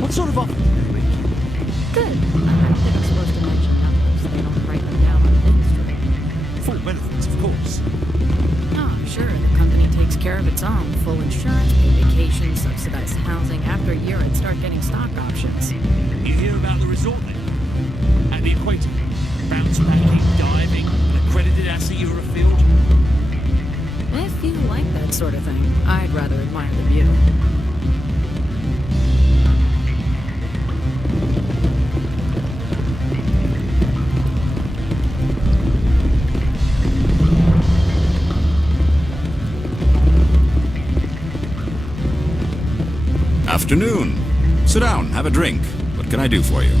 What sort of offer did they make you? Good. I don't think I'm supposed to mention numbers. They don't write them down on the industry. Full benefits, of course. Oh, sure. The company takes care of its own. Full insurance, paid vacation, subsidized housing. After a year, I'd start getting stock options. You hear about the resort then? At the equator? Bounce backing, diving, an accredited asset Eurofield? If you like that sort of thing, I'd rather admire the view. Afternoon. Sit down, have a drink. What can I do for you?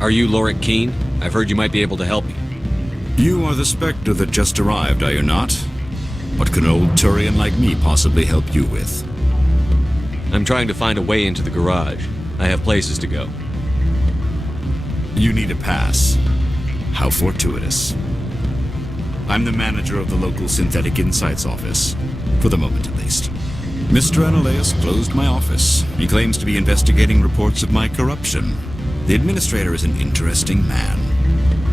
Are you Lorik Keene? I've heard you might be able to help me. You are the Spectre that just arrived, are you not? What can an old Turian like me possibly help you with? I'm trying to find a way into the garage. I have places to go. You need a pass. How fortuitous. I'm the manager of the local Synthetic Insights office. For the moment, at least. Mr. Analaeus closed my office. He claims to be investigating reports of my corruption. The administrator is an interesting man.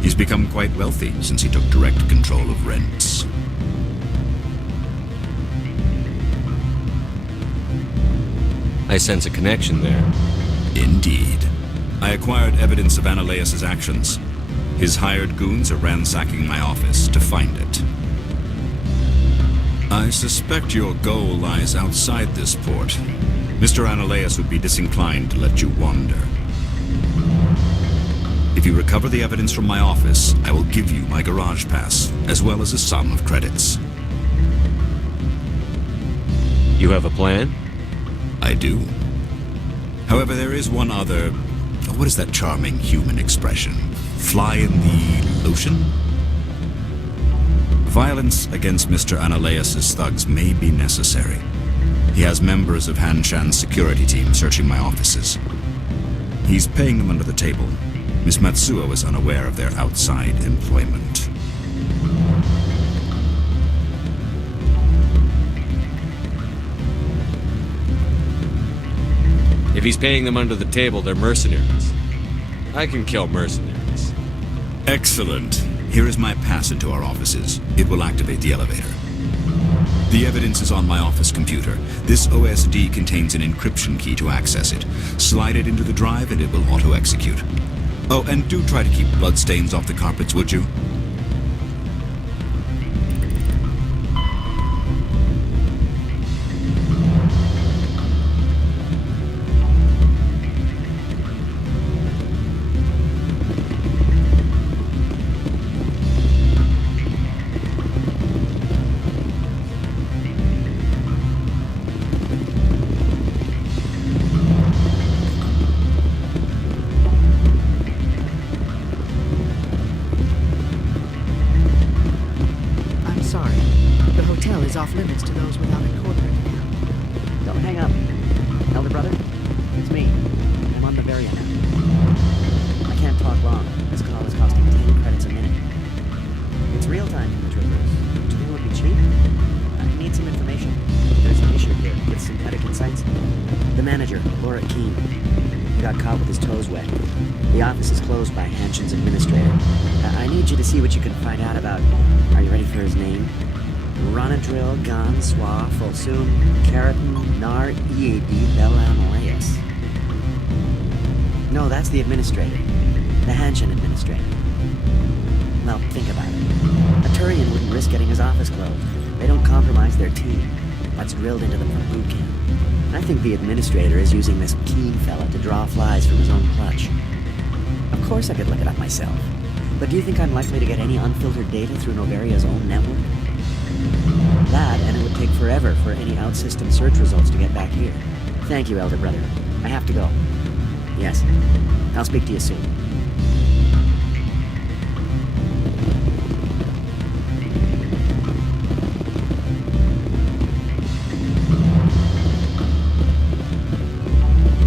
He's become quite wealthy since he took direct control of rents. I sense a connection there. Indeed. I acquired evidence of Analaeus' actions. His hired goons are ransacking my office to find it. I suspect your goal lies outside this port. Mr. Analaeus would be disinclined to let you wander. If you recover the evidence from my office, I will give you my garage pass, as well as a sum of credits. You have a plan? I do. However, there is one other... What is that charming human expression? Fly in the lotion? Violence against Mr. Analaeus' thugs may be necessary. He has members of Han Shan's security team searching my offices. He's paying them under the table. Miss Matsuo is unaware of their outside employment. If he's paying them under the table, they're mercenaries. I can kill mercenaries. Excellent. Here is my pass into our offices. It will activate the elevator. The evidence is on my office computer. This OSD contains an encryption key to access it. Slide it into the drive and it will auto-execute. Oh, and do try to keep bloodstains off the carpets, would you? Off limits to those without a corporate account. Don't hang up. Elder brother, it's me. I'm on Bavaria now. I can't talk long. This call is costing 10 credits a minute. It's real time for the troopers. Do you think it would be cheap? I need some information. There's an issue here with Synthetic Insights. The manager, Lorik Keene, got caught with his toes wet. The office is closed by Han Shan's administrator. I need you to see what you can find out about... Are you ready for his name? Ronadril Gan Swa Folsum Keratin Nar Ead Belanalaeus. No, that's the administrator. The Han Shan administrator. Well, think about it. A Turian wouldn't risk getting his office closed. They don't compromise their team. That's drilled into them from boot camp. I think the administrator is using this Keene fella to draw flies from his own clutch. Of course I could look it up myself. But do you think I'm likely to get any unfiltered data through Novaria's own network? That, and it would take forever for any out-system search results to get back here. Thank you, Elder Brother. I have to go. Yes. I'll speak to you soon.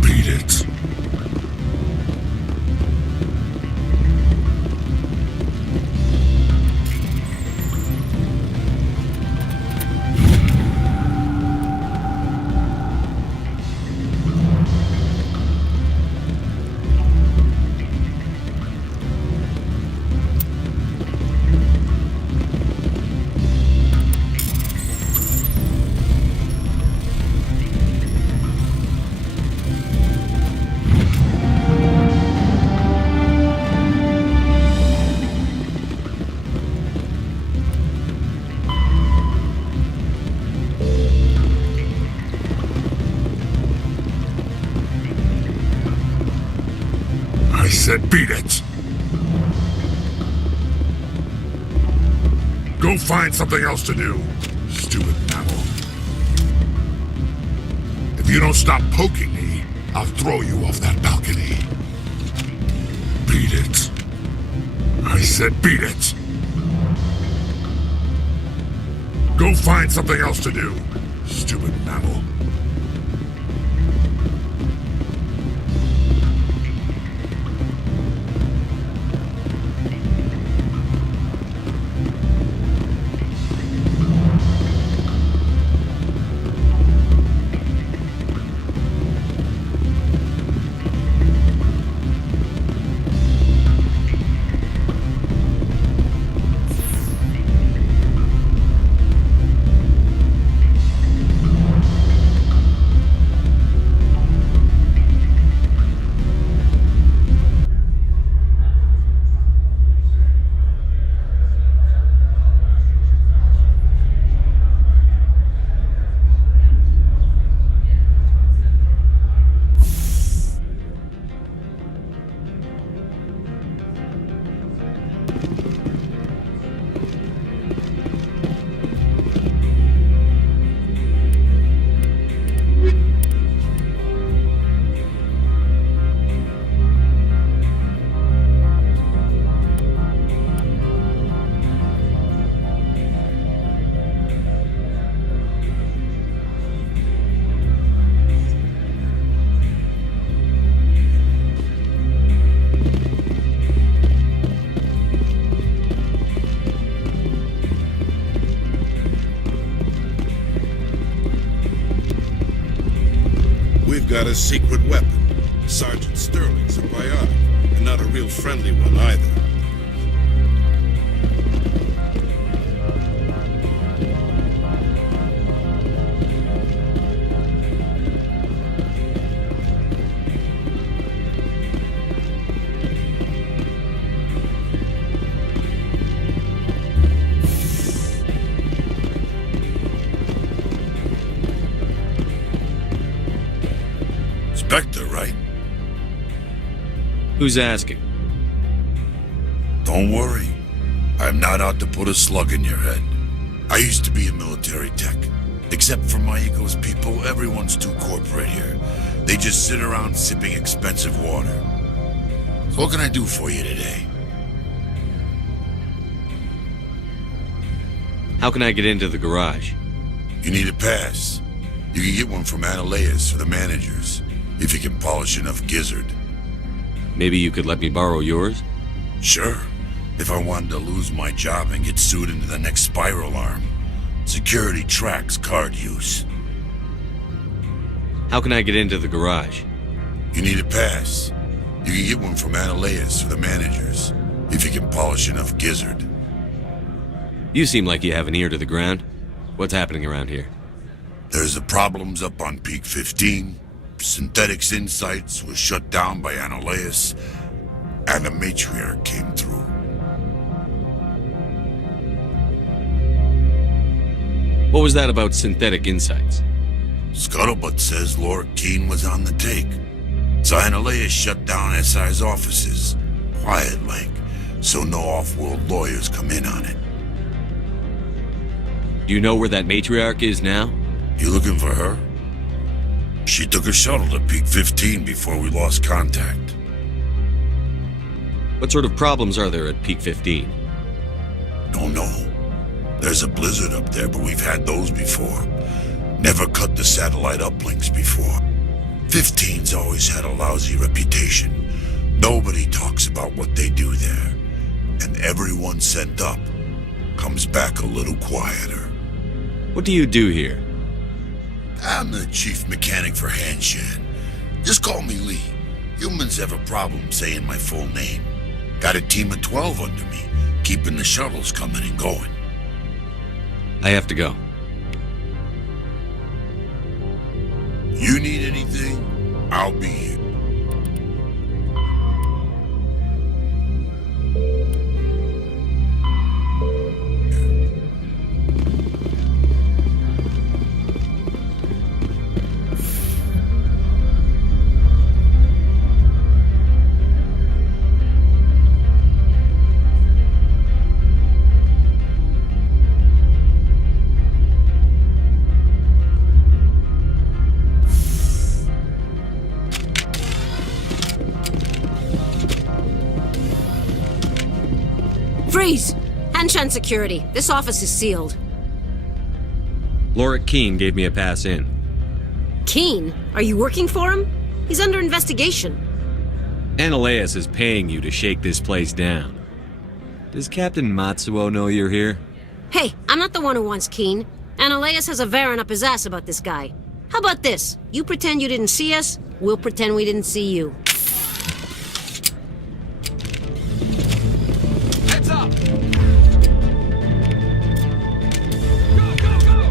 Beat it. I said beat it! Go find something else to do, stupid mammal. If you don't stop poking me, I'll throw you off that balcony. Beat it. I said beat it. Go find something else to do, stupid mammal. We've got a secret weapon. Sergeant Sterling's a biotic, and not a real friendly one either. Spectre, right? Who's asking? Don't worry. I'm not out to put a slug in your head. I used to be a military tech. Except for Maiko's people, everyone's too corporate here. They just sit around sipping expensive water. So what can I do for you today? How can I get into the garage? You need a pass. You can get one from Ananias or the managers, if you can polish enough gizzard. Maybe you could let me borrow yours? Sure, if I wanted to lose my job and get sued into the next spiral arm. Security tracks card use. How can I get into the garage? You need a pass. You can get one from Ananias or the managers, if you can polish enough gizzard. You seem like you have an ear to the ground. What's happening around here? There's the problems up on Peak 15. Synthetics Insights was shut down by Ananias, and the matriarch came through. What was that about Synthetic Insights? Scuttlebutt says Laura Keene was on the take. So Ananias shut down SI's offices, quiet-like, so no off-world lawyers come in on it. Do you know where that matriarch is now? You looking for her? She took a shuttle to Peak 15 before we lost contact. What sort of problems are there at Peak 15? Don't know. There's a blizzard up there, but we've had those before. Never cut the satellite uplinks before. 15's always had a lousy reputation. Nobody talks about what they do there. And everyone sent up comes back a little quieter. What do you do here? I'm the chief mechanic for Hanshan. Just call me Lee. Humans have a problem saying my full name. Got a team of 12 under me, keeping the shuttles coming and going. I have to go. You need anything, I'll be here. Freeze! Hanshan Security. This office is sealed. Lorik Keene gave me a pass in. Keen? Are you working for him? He's under investigation. Ananias is paying you to shake this place down. Does Captain Matsuo know you're here? Hey, I'm not the one who wants Keen. Ananias has a Varen up his ass about this guy. How about this? You pretend you didn't see us, we'll pretend we didn't see you. Heads up! Go, go, go!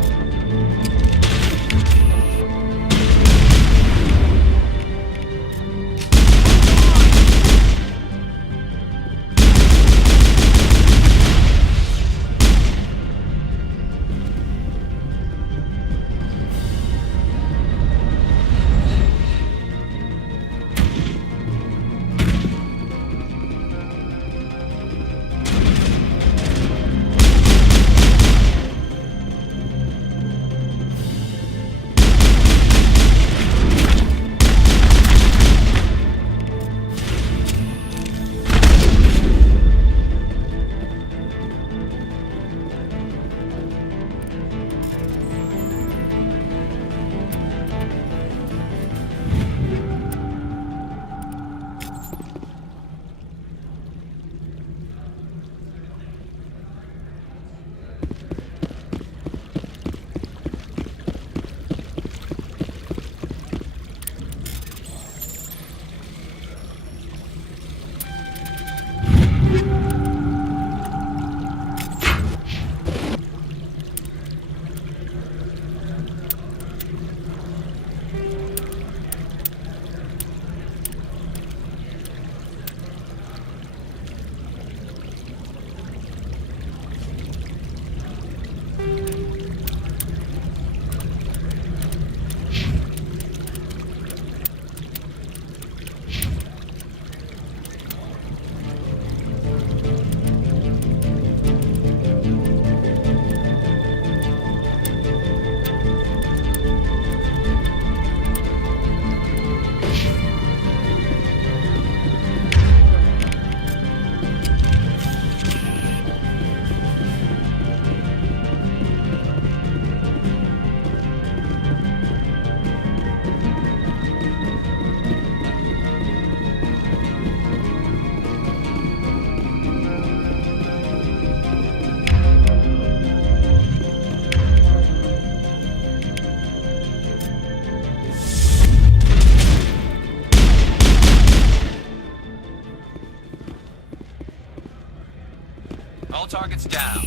All targets down.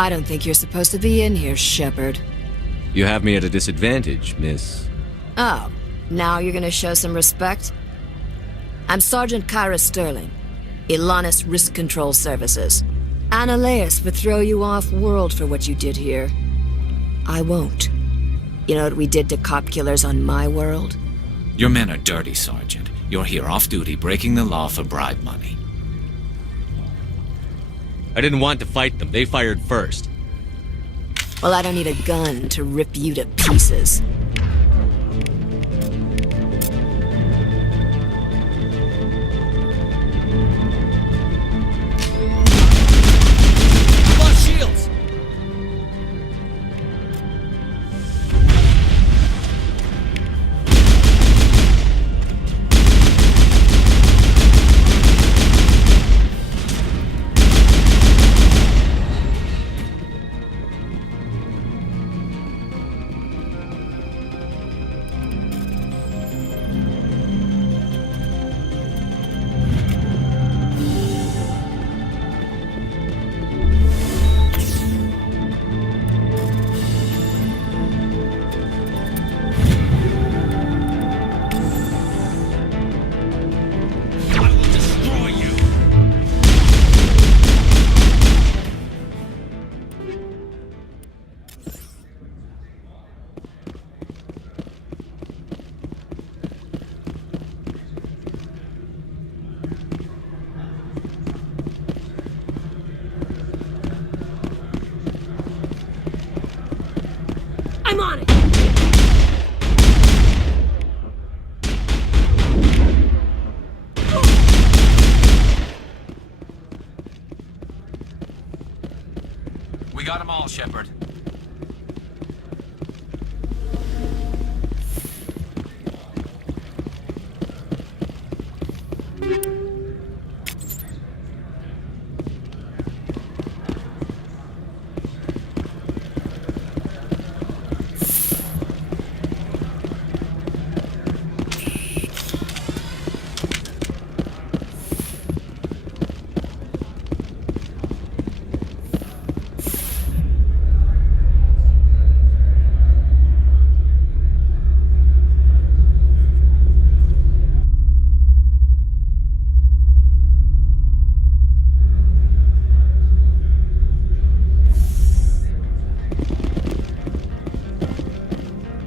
I don't think you're supposed to be in here, Shepard. You have me at a disadvantage, miss. Oh, now you're gonna show some respect? I'm Sergeant Kyra Sterling, Ilanis Risk Control Services. Ananias would throw you off-world for what you did here. I won't. You know what we did to cop killers on my world? Your men are dirty, Sergeant. You're here off-duty, breaking the law for bribe money. I didn't want to fight them. They fired first. Well, I don't need a gun to rip you to pieces. Lost shields! I'm on it! We got them all, Shepard.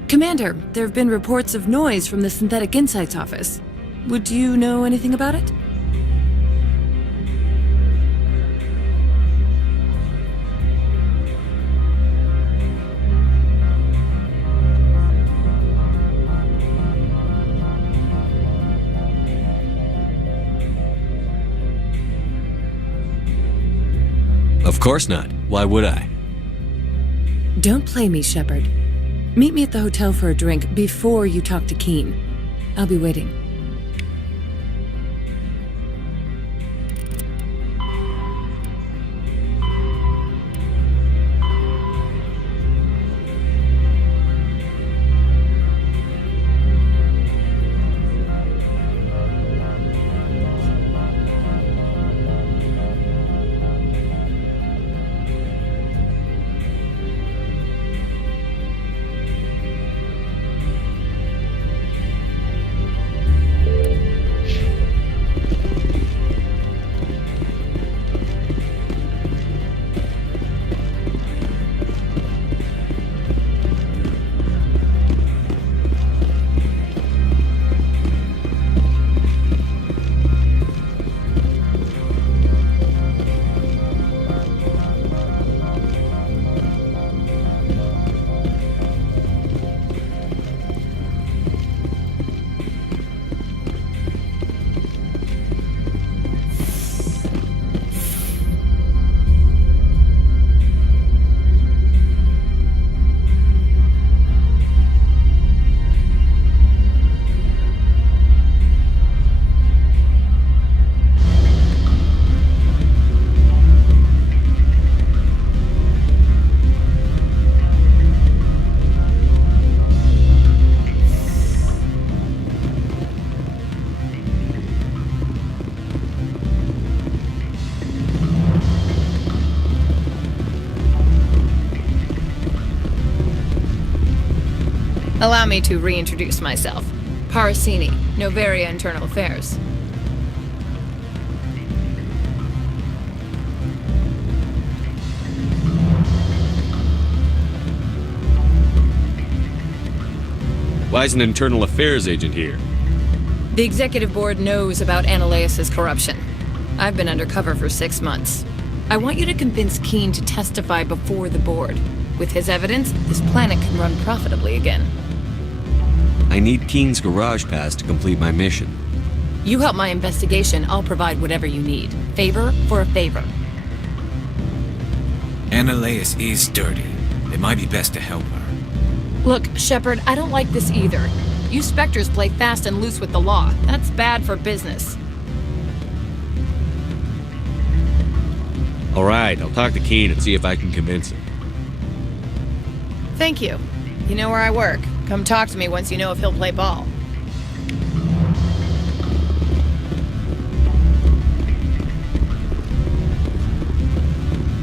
Commander, there have been reports of noise from the Synthetic Insights office. Would you know anything about it? Of course not. Why would I? Don't play me, Shepard. Meet me at the hotel for a drink before you talk to Keen. I'll be waiting. Allow me to reintroduce myself. Parasini, Noveria Internal Affairs. Why is an internal affairs agent here? The executive board knows about Ananias' corruption. I've been undercover for 6 months. I want you to convince Keen to testify before the board. With his evidence, this planet can run profitably again. I need Keen's garage pass to complete my mission. You help my investigation, I'll provide whatever you need. Favor for a favor. Ananias is dirty. It might be best to help her. Look, Shepard, I don't like this either. You Spectres play fast and loose with the law. That's bad for business. All right, I'll talk to Keen and see if I can convince him. Thank you. You know where I work. Come talk to me once you know if he'll play ball.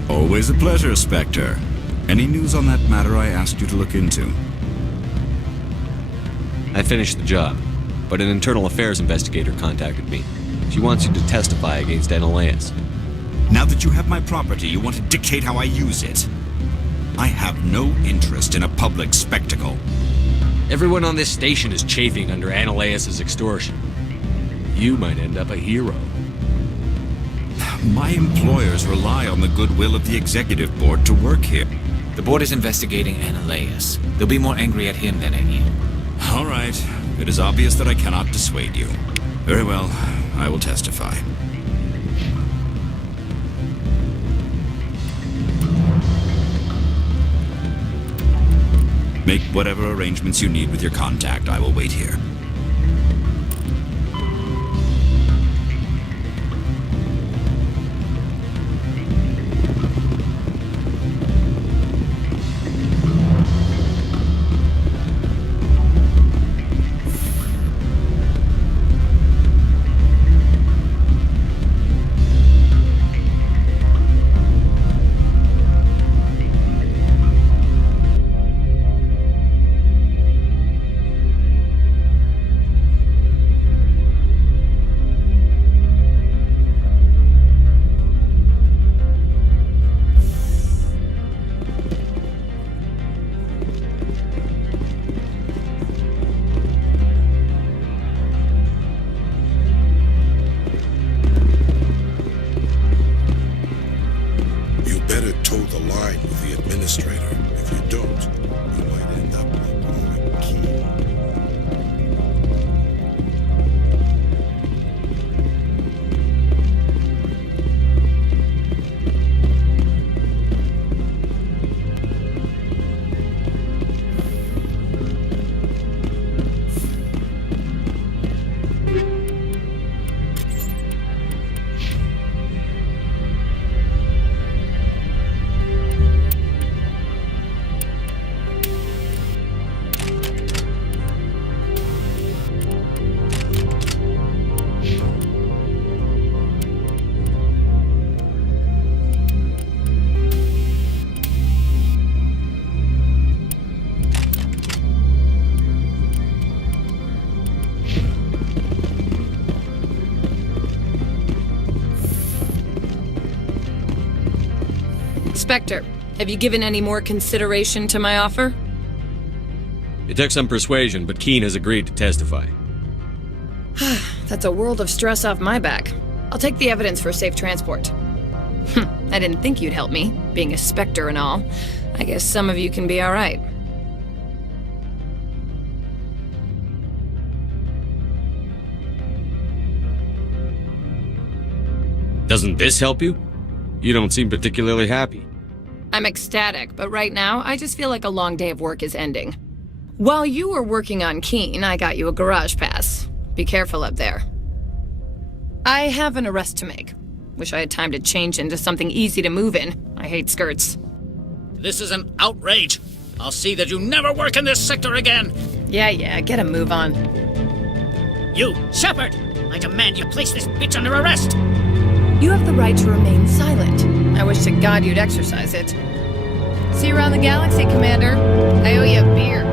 Always a pleasure, Spectre. Any news on that matter I asked you to look into? I finished the job, but an internal affairs investigator contacted me. She wants you to testify against Ananias. Now that you have my property, you want to dictate how I use it. I have no interest in a public spectacle. Everyone on this station is chafing under Ananias' extortion. you might end up a hero. My employers rely on the goodwill of the executive board to work here. The board is investigating Analeus. They'll be more angry at him than at you. All right. It is obvious that I cannot dissuade you. Very well. I will testify. Make whatever arrangements you need with your contact. I will wait here. You better toe the line with the administrator. If you don't, you might end up like Owen Keene. Spectre, have you given any more consideration to my offer? It took some persuasion, but Keene has agreed to testify. That's a world of stress off my back. I'll take the evidence for safe transport. I didn't think you'd help me, being a Spectre and all. I guess some of you can be alright. Doesn't this help you? You don't seem particularly happy. I'm ecstatic, but right now, I just feel like a long day of work is ending. While you were working on Keene, I got you a garage pass. Be careful up there. I have an arrest to make. Wish I had time to change into something easy to move in. I hate skirts. This is an outrage. I'll see that you never work in this sector again. Yeah, get a move on. You, Shepard! I demand you place this bitch under arrest! You have the right to remain silent. I wish to God you'd exercise it. See you around the galaxy, Commander. I owe you a beer.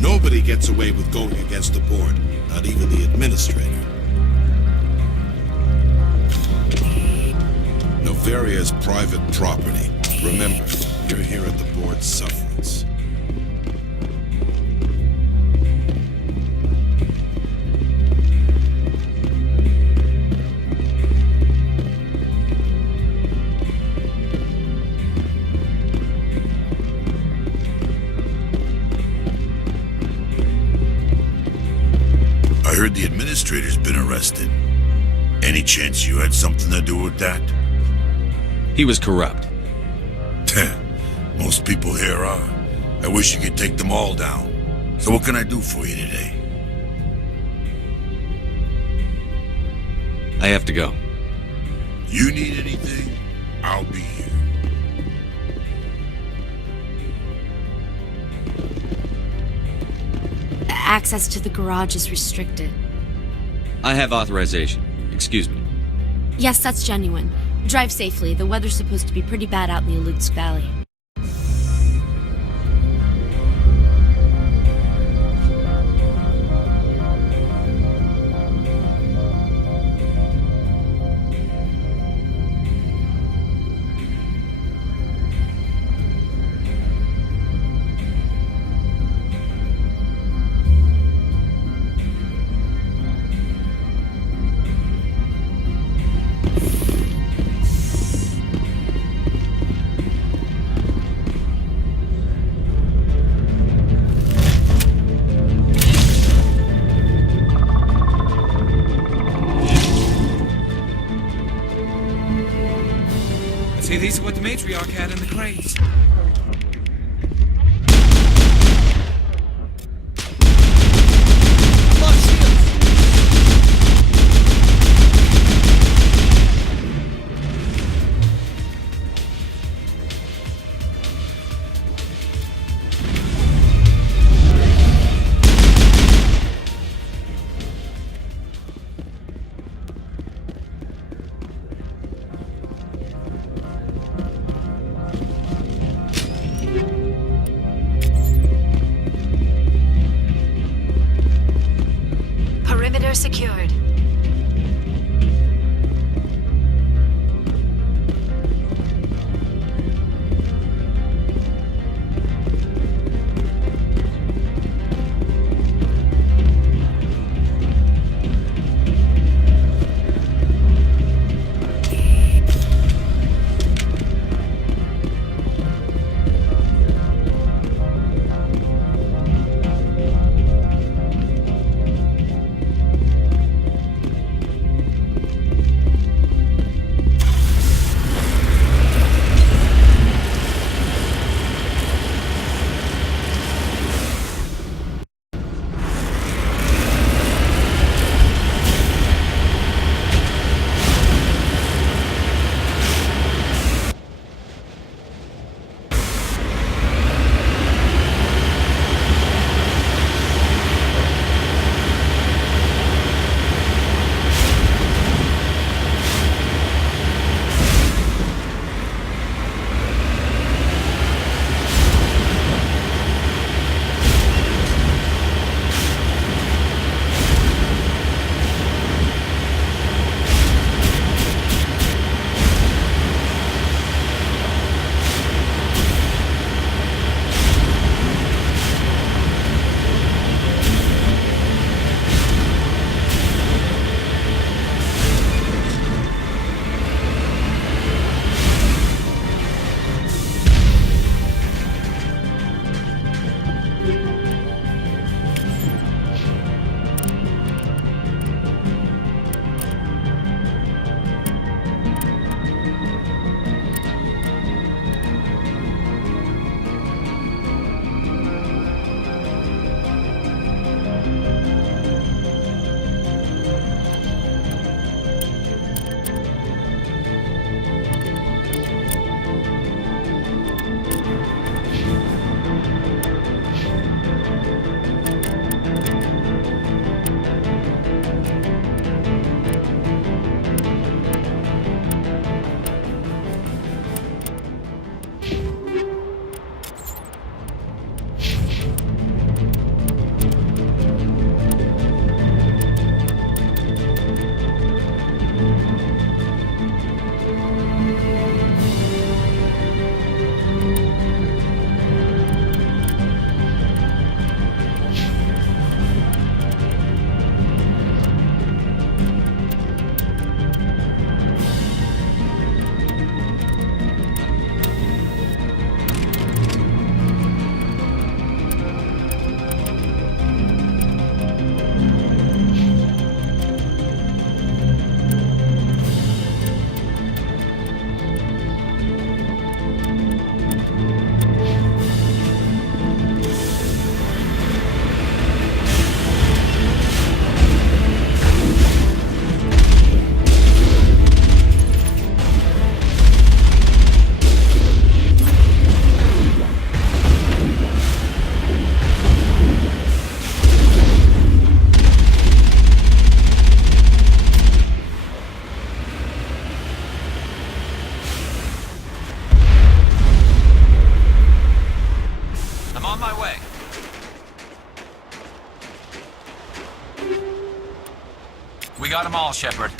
Nobody gets away with going against the board, not even the administrator. Novaria's private property. Remember, you're here at the board's sufferance. I heard the administrator's been arrested. Any chance you had something to do with that? He was corrupt. Most people here are. I wish you could take them all down. So what can I do for you today? I have to go. You need anything, I'll be here. Access to the garage is restricted. I have authorization. Excuse me. Yes, that's genuine. Drive safely. The weather's supposed to be pretty bad out in the Alutsk Valley. See, these are what the matriarch had in the crates. Perimeter secured. We got them all, Shepard.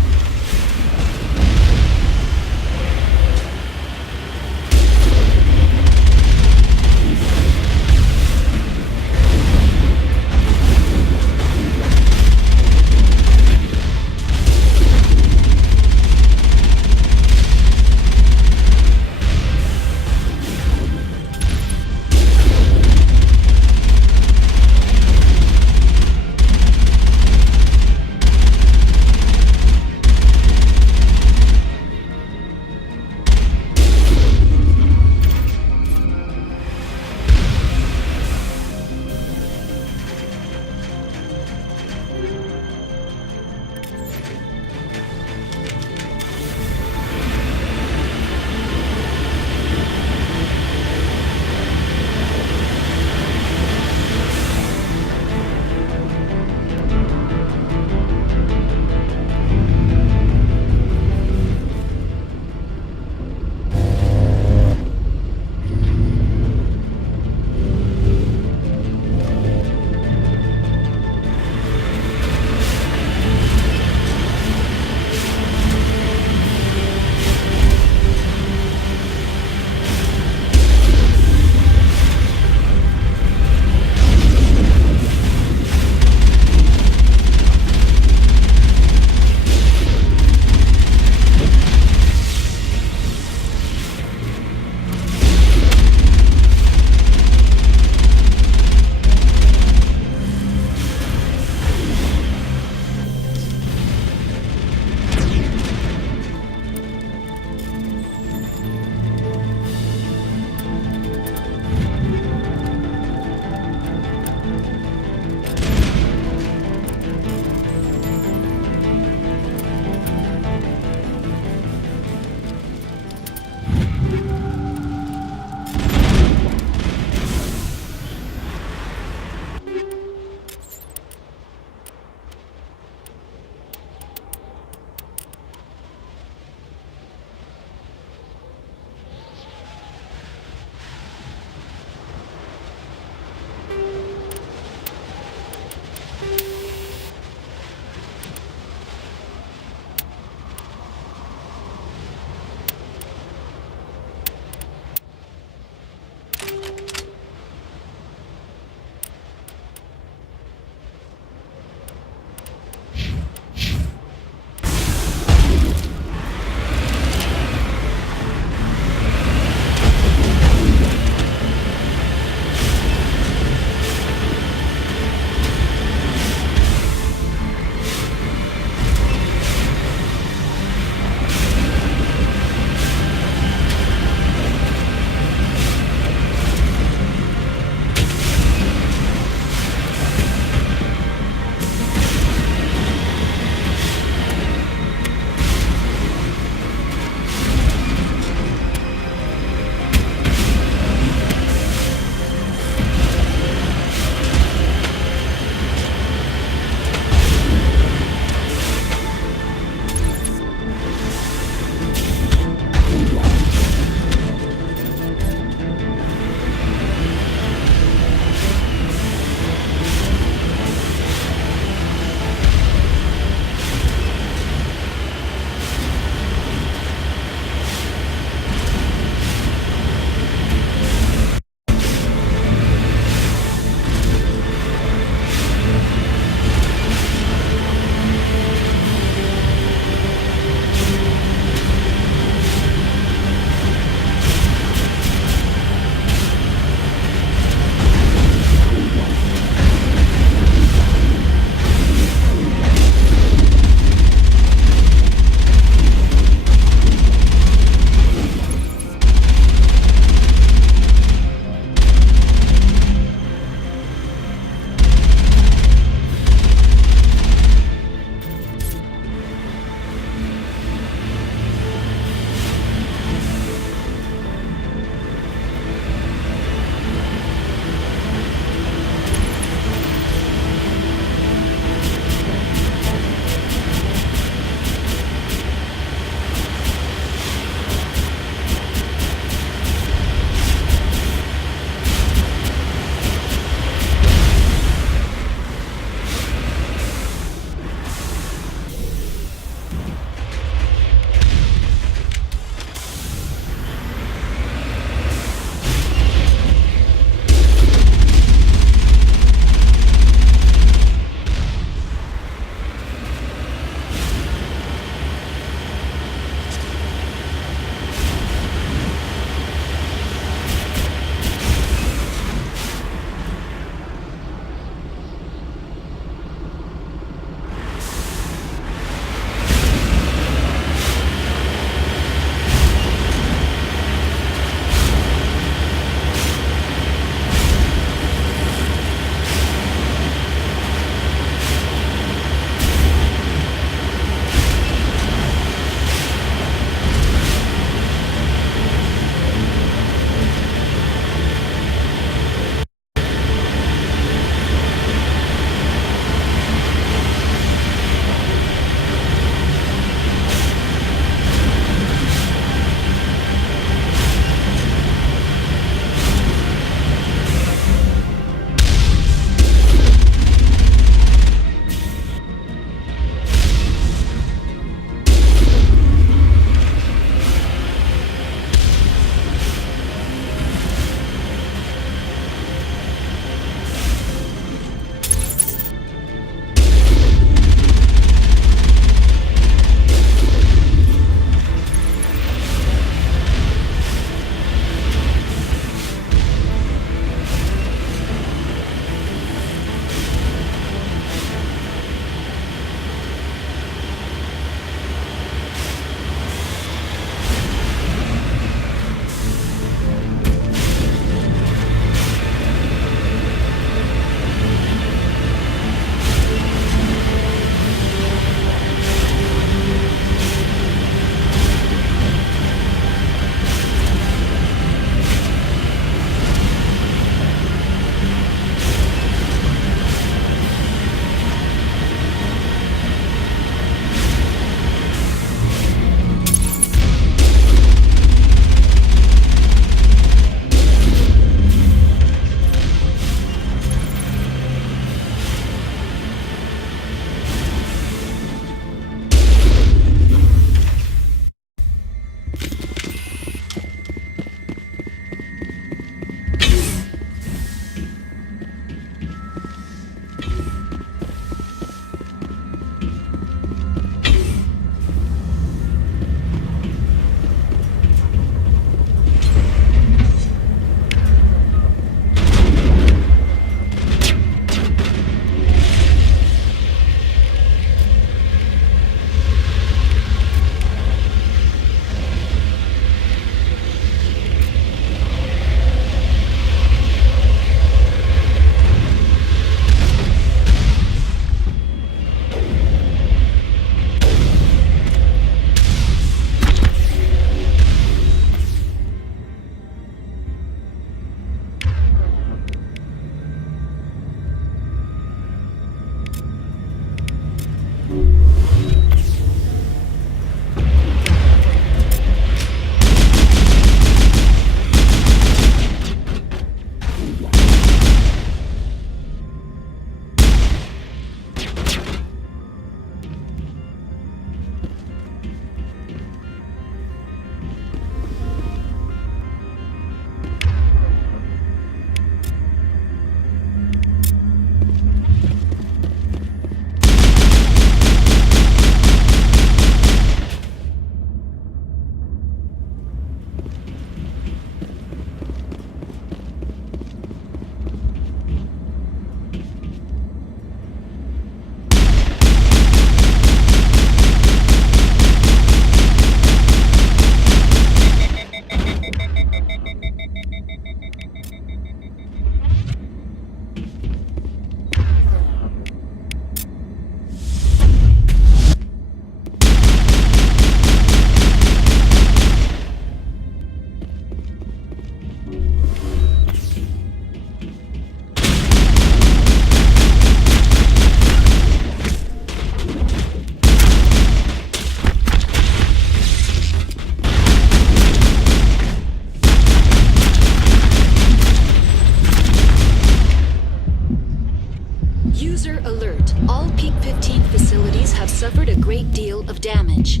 suffered a great deal of damage.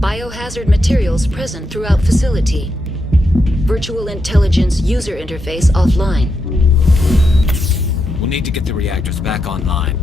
Biohazard materials present throughout facility. Virtual intelligence user interface offline. We'll need to get the reactors back online.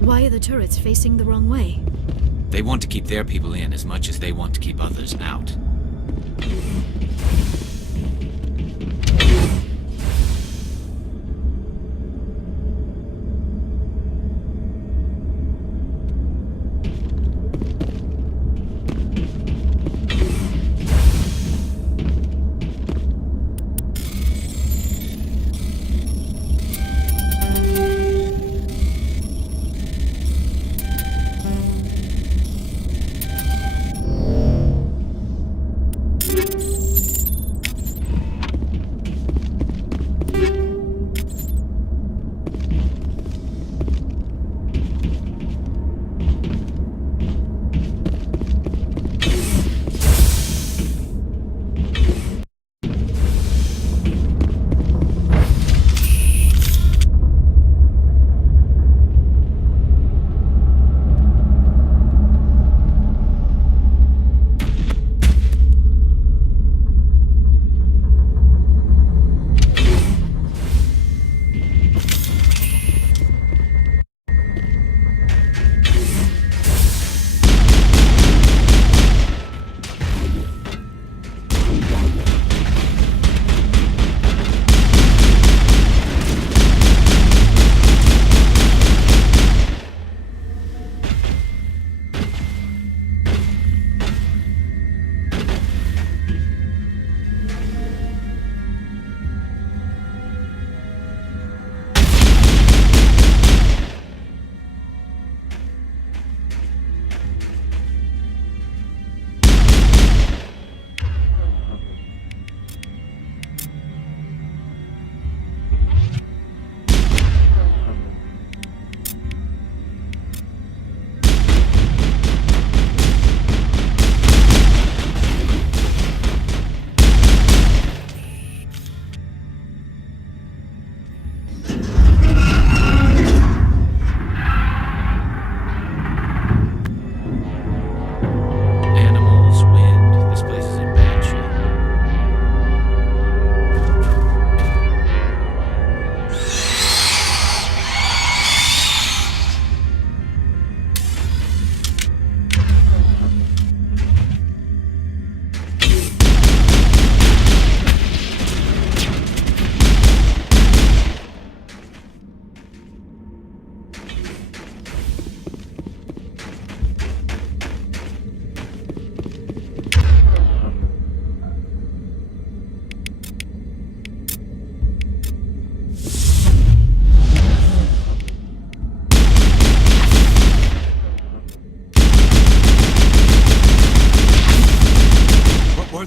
Why are the turrets facing the wrong way? They want to keep their people in as much as they want to keep others out.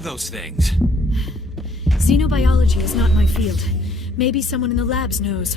Those things. Xenobiology is not my field. Maybe someone in the labs knows.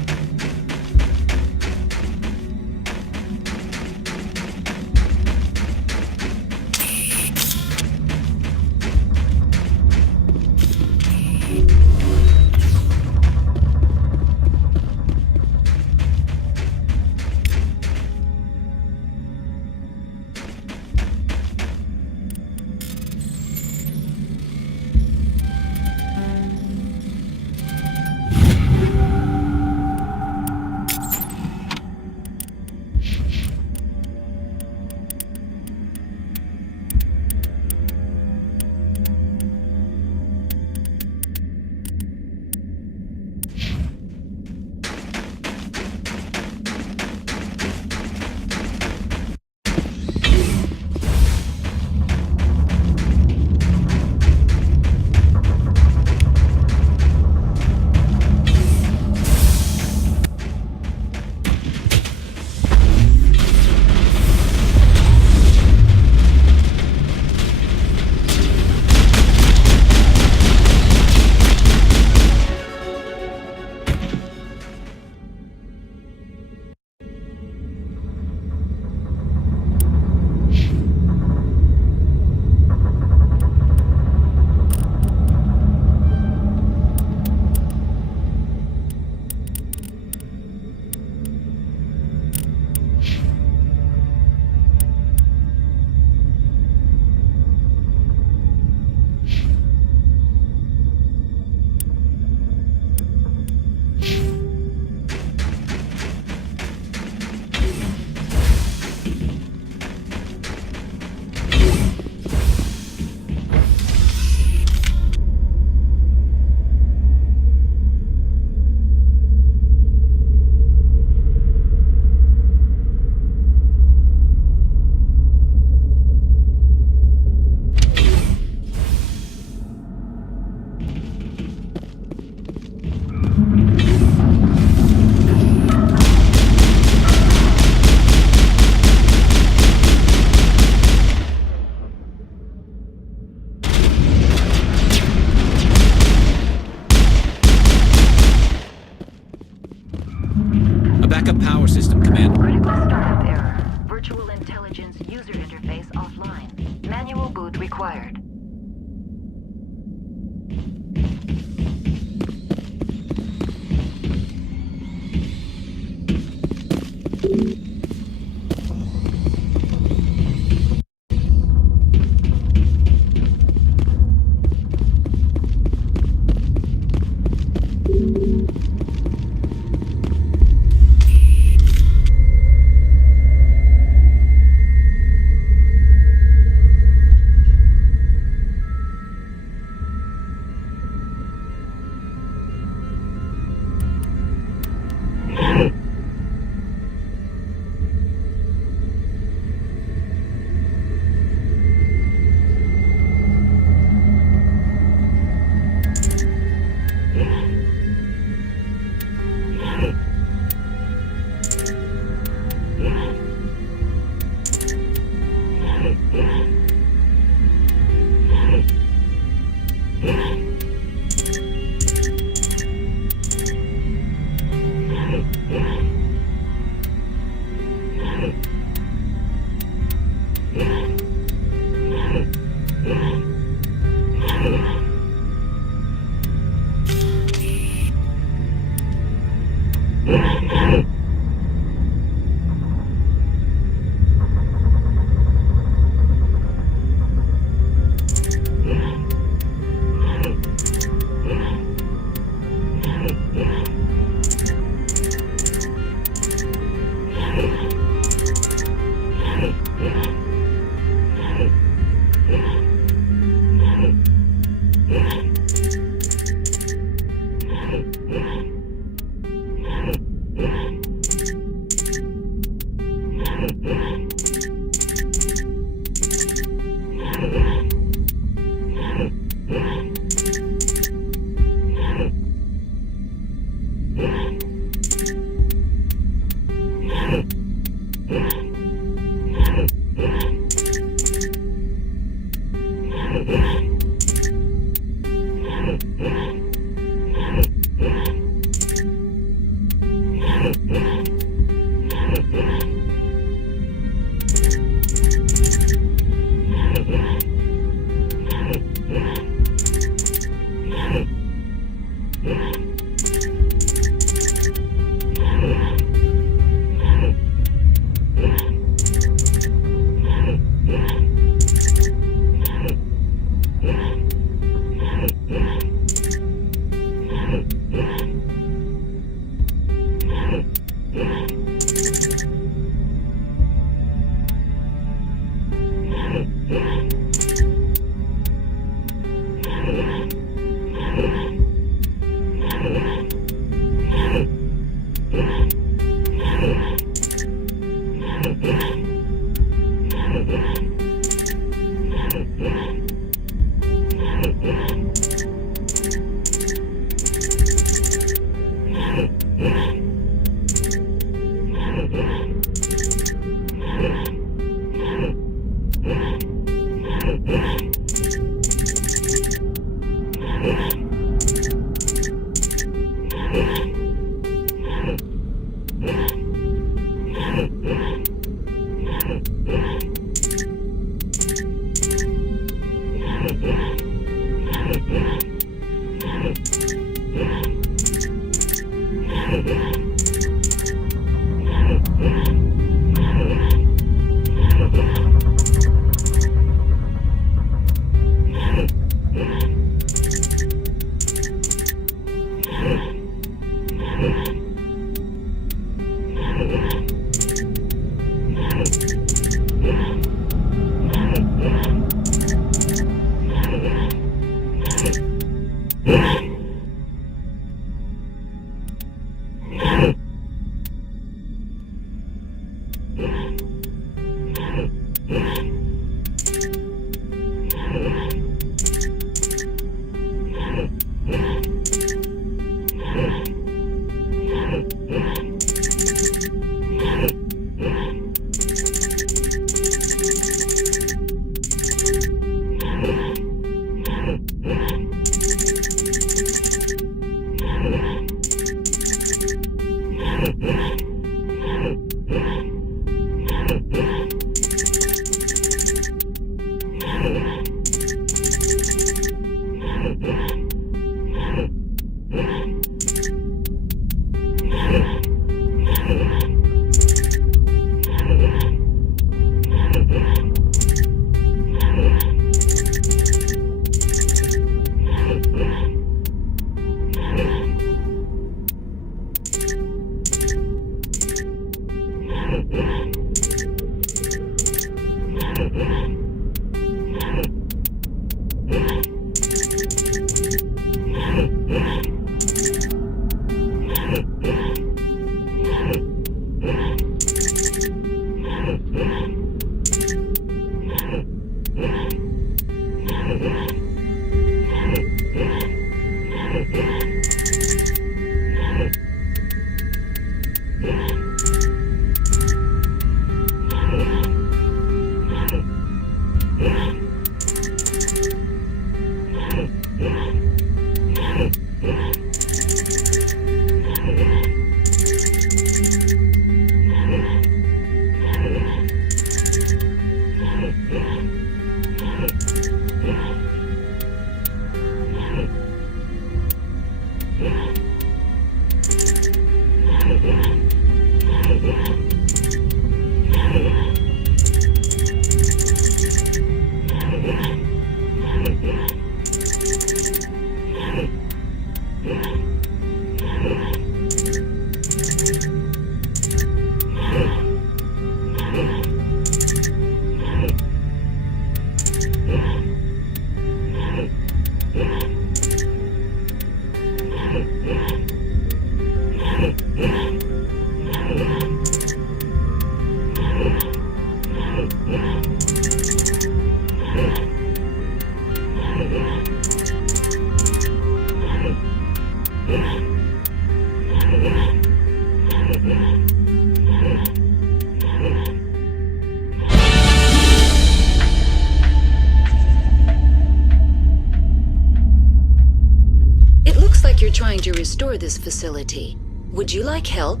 You're trying to restore this facility. Would you like help?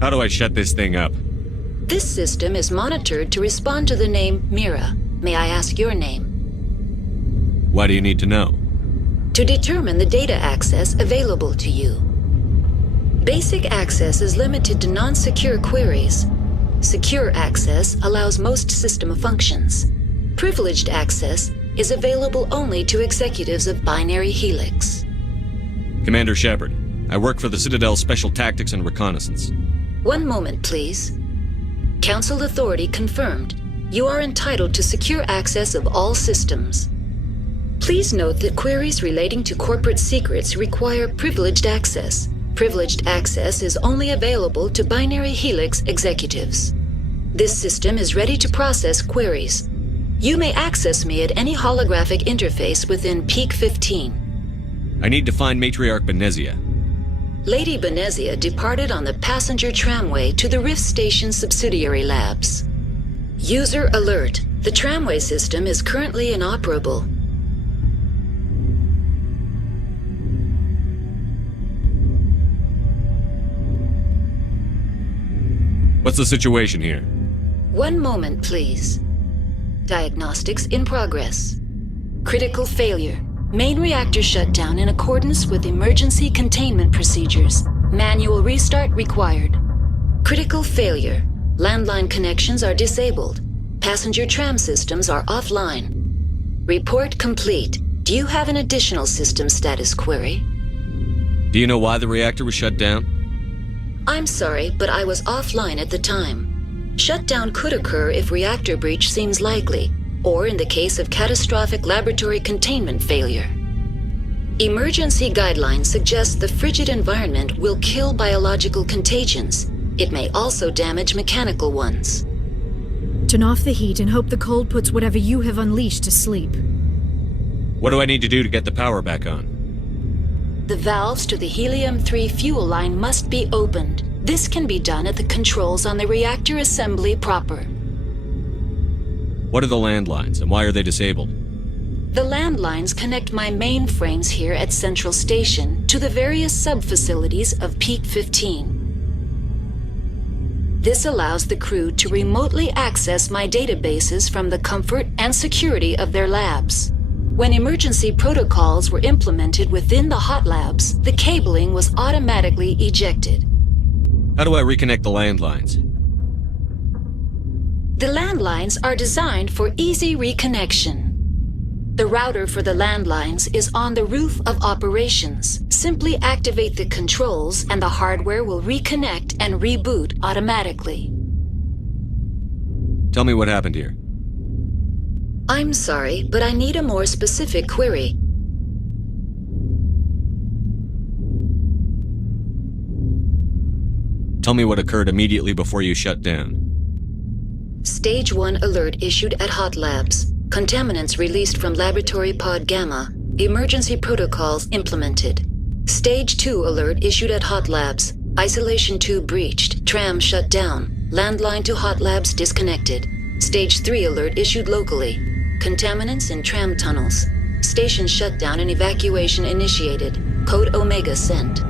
How do I shut this thing up? This system is monitored to respond to the name Mira. May I ask your name? Why do you need to know? To determine the data access available to you. Basic access is limited to non-secure queries. Secure access allows most system functions. Privileged access is available only to executives of Binary Helix. Commander Shepard, I work for the Citadel Special Tactics and Reconnaissance. One moment, please. Council authority confirmed. You are entitled to secure access of all systems. Please note that queries relating to corporate secrets require privileged access. Privileged access is only available to Binary Helix executives. This system is ready to process queries. You may access me at any holographic interface within Peak 15. I need to find Matriarch Benezia. Lady Benezia departed on the passenger tramway to the Rift Station subsidiary labs. User alert. The tramway system is currently inoperable. What's the situation here? One moment, please. Diagnostics in progress. Critical failure. Main reactor shut down in accordance with emergency containment procedures. Manual restart required. Critical failure. Landline connections are disabled. Passenger tram systems are offline. Report complete. Do you have an additional system status query? Do you know why the reactor was shut down? I'm sorry, but I was offline at the time. Shutdown could occur if reactor breach seems likely, or in the case of catastrophic laboratory containment failure. Emergency guidelines suggest the frigid environment will kill biological contagions. It may also damage mechanical ones. Turn off the heat and hope the cold puts whatever you have unleashed to sleep. What do I need to do to get the power back on? The valves to the helium-3 fuel line must be opened. This can be done at the controls on the reactor assembly proper. What are the landlines, and why are they disabled? The landlines connect my mainframes here at Central Station to the various sub-facilities of Peak 15. This allows the crew to remotely access my databases from the comfort and security of their labs. When emergency protocols were implemented within the hot labs, the cabling was automatically ejected. How do I reconnect the landlines? The landlines are designed for easy reconnection. The router for the landlines is on the roof of operations. Simply activate the controls and the hardware will reconnect and reboot automatically. Tell me what happened here. I'm sorry, but I need a more specific query. Tell me what occurred immediately before you shut down. Stage 1 alert issued at Hot Labs. Contaminants released from Laboratory Pod Gamma. Emergency protocols implemented. Stage 2 alert issued at Hot Labs. Isolation tube breached. Tram shut down. Landline to Hot Labs disconnected. Stage 3 alert issued locally. Contaminants in tram tunnels. Station shutdown and evacuation initiated. Code Omega sent.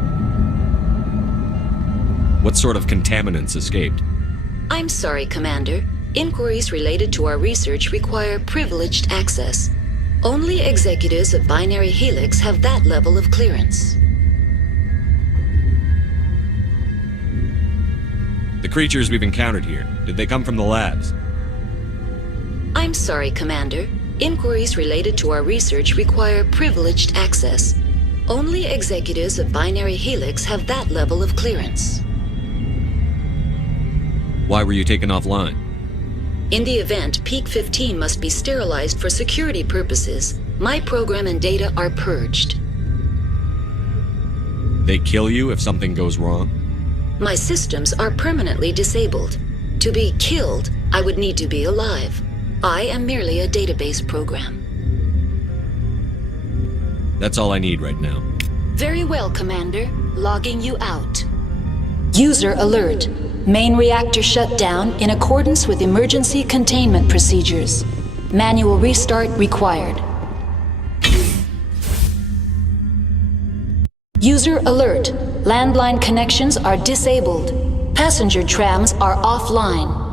What sort of contaminants escaped? I'm sorry, Commander. Inquiries related to our research require privileged access. Only executives of Binary Helix have that level of clearance. The creatures we've encountered here, did they come from the labs? I'm sorry, Commander. Inquiries related to our research require privileged access. Only executives of Binary Helix have that level of clearance. Why were you taken offline? In the event, Peak 15 must be sterilized for security purposes. My program and data are purged. They kill you if something goes wrong? My systems are permanently disabled. To be killed, I would need to be alive. I am merely a database program. That's all I need right now. Very well, Commander. Logging you out. User alert. Main reactor shut down in accordance with emergency containment procedures. Manual restart required. User alert. Landline connections are disabled. Passenger trams are offline.